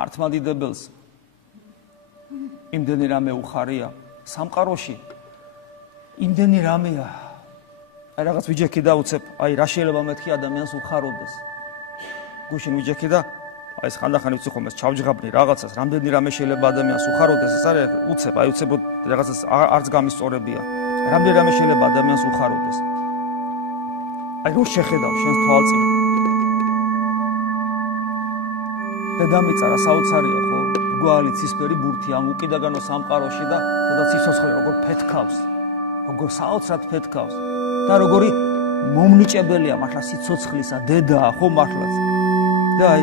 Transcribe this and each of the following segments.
მართლმადიდებელს იმდენი რამე უხარია სამყაროში იმდენი რამეა აი რაღაც ვიჯექი და უცებ აი რა შეიძლება მეთქი ადამიანს უხაროდეს გუშინ ვიჯექი და აი ეს ხანდახან ვიცი ხომ ეს ჩავჯღაბნი რაღაცას რამდენი რამე შეიძლება ადამიანს უხაროდეს ეს არის უცებ აი უცებოდ რაღაცას არც გამისწორებია რამდენი რამე შეიძლება ადამიანს უხაროდეს აი რო შეხედავ შენს თვალწინ დედამიწა რა საოცარია ხო რგვალი ცისფერი ბურთი ამ უკიდაგანო სამყაროში და სადაც სიცოცხლე როგორ ფეთქავს როგორ საოცრად ფეთქავს და როგორი მომნიჭებელია მართლა სიცოცხლისა დედაა ხო მართლაც და აი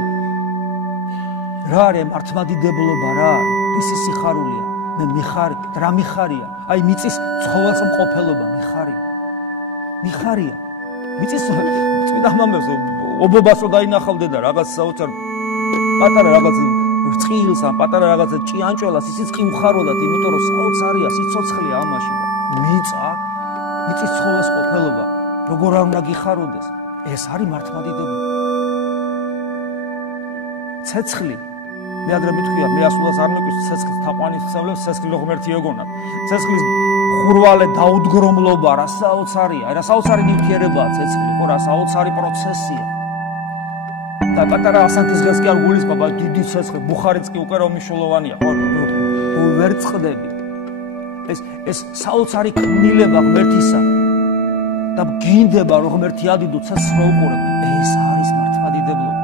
რა არის მართლმადიდებლობა რა არის ისი სიხარულია მე მიხარი რა მიხარია აი მიწის ცხოველს მყოფელობა მიხარია მიწის წმინდა მამებს ობობას რო დაინახავდე და რაღაც საოცარ პატარა რაღაც რწყილს ან პატარა რაღაც ჭიანჭველას ისიც კი უხაროდათ იმიტომ რომ საოცარია სიცოცხლეა ამაში და მიწის ცხოველს ყოფილობა როგორ არ უნდა გიხაროდეს ეს არის მართლმადიდებლობა ცეცხლი მე ადრე მithქვია მე ასულას არ მეკვის ცეცხლის თაყვანის ხსევლებს ცეცხლი რო ღმერთი ეგონათ ცეცხლის ხურვალე დაუდგრომლობა რა საოცარია რა საოცარი ნივთიერებაა ცეცხლი ხო რა საოცარი პროცესია და პატარა ასანთის დღეს კი არ გულისხმობა დიდი ცეცხლი ბუხარიც კი უკვე რომ მნიშვნელოვანია ხო ვერ წყდები ეს საოცარი ქმნილება ღმერთისა და გინდება რომ ღმერთი ადიდო ცეცხლს რო უყურებ ეს არის მართლმადიდებლობა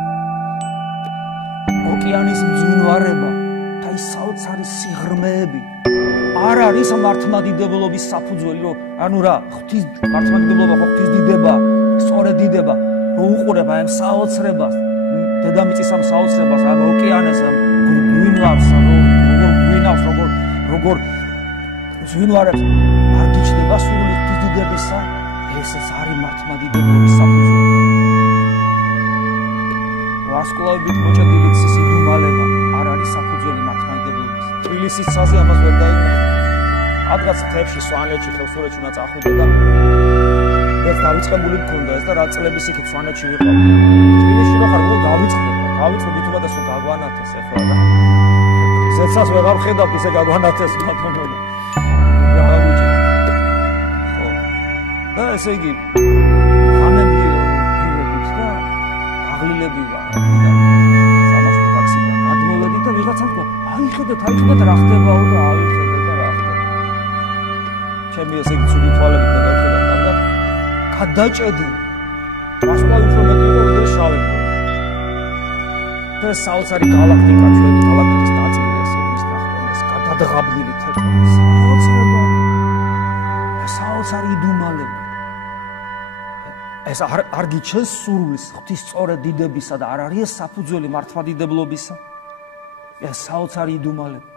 ოკეანის მძვინვარება და ის საოცარი სიღრმეები არ არის მართლმადიდებლობის საფუძველი რომ ანუ რა ღვთის მართლმადიდებლობა ხო ღვთის დიდება სწორედ დიდება რომ უყურებ აი ამ საოცრებას დედამიწის ამ საოცრებას ამ ოკეანეს ამ მძვინვარს როგორ გვინავს როგორ მძვინვარებს არ გიჩნდება სული ღვთის დიდებისა ეს არის მართლმადიდებლობის საფუძველი ვარსკვლავებით მოჭედილი ცის იდუმალება არ არის საფუძველი მართლმადიდებლობის თბილისის ცაზე ამას ვერ დაიგნა ადგაც ხებში სვანეთში ხევსურეთში უნდა წახვიდე და ეს დავიწყებული მქონდა ეს და რა წლების იქით სვანეთში ვიყავ თბილისში რო ხარ გულ დავიწყდი თუმცა და სულ გაგვანათეს ახლა და ზეცას ვეღარ ხედავ ისე გაგვანათეს ბატონო რა ვიჭი ხო და ესე იგი ხანები ვიღებთ და აღლილები ვარ სამასო ტაქსიდან ადმოვედი და ვიღაცამ თქვა აიხედეთ რა ხდებაო და ავიხედე და რა ხდება ჩემი ესე იგი ცუდი თვალებით და ვხედავ და გადაჭედი ვარსკვლავი უფრო მეტი იყო ვიდრე შავი და საოცარი galaktika ჩვენი galaktikis ნაწილი ეს ის ნახტომეს გადადღაბნილი თეთრი საოცარი იდუმალება ეს არ გიჩენს სურვილს ღვთის სწორედ დიდებისა და არ არის ეს საფუძველი მართლმადიდებლობისა ეს საოცარი იდუმალება